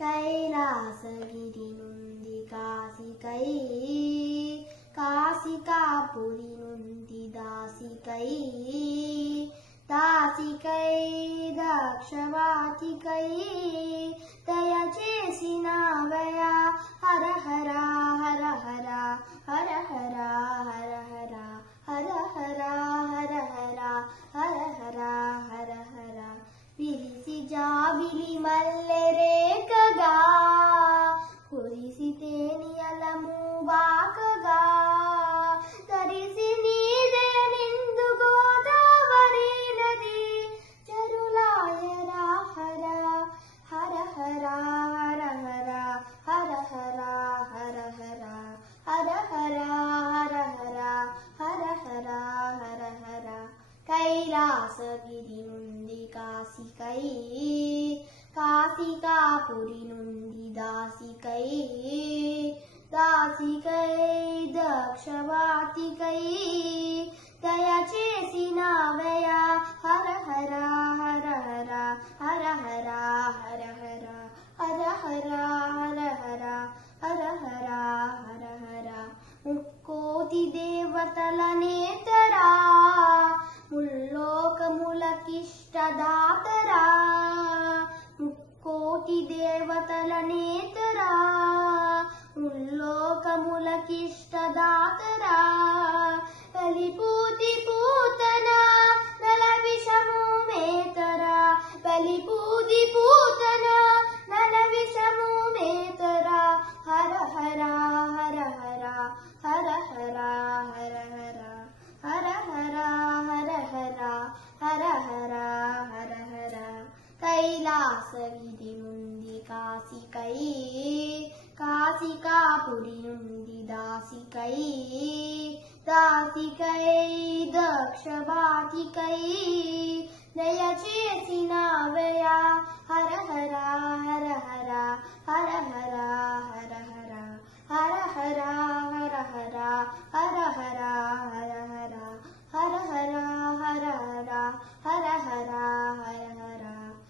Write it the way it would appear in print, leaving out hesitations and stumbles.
కైలాసగిరి నుండి కాశికై, కాశికాపురి నుండి దాసికై, దాసికై దక్షవాటికై దయచేసినావయా హర హర హర హర హర హర హర హర హర హర హర హర హర హర హర హర. విరిసి జాబిలి మల్లె రేఖగా, కురిసితే నియలము బాకగా, తరిసి నీదే నిండు గోదావరి నది చరులాయరా హర హర హర హర హర హర హర హర హర హర హర హర హర హర హర హర హర. కైలాసగిరి నుండి కాశికై, కాశికాపురి నుండి దాసికై, దాసికై దక్షవాటికై దయచేసినావయా హర హర హర హర హర హర హర హర హర హర హర హర హర హర హర హర. ముక్కోటి దేవతల నేతరా, ముల్లోకములకిష్టదాతరా, ముక్కోటి దేవతల నేతరా, ముల్లోకములకిష్టదాతరా, బలిపూతి పూతన నల విషము మేతరా, బలిపూతి పూతన నల విషము మేతరా హర హర హర హర హర హర హర హర హర హర హర హర హర హర హర. కైలాసగిరి నుండి కాశికై, కాశికాపురి నుండి దాసికై, దాసికై దక్షవాటికై దయచేసి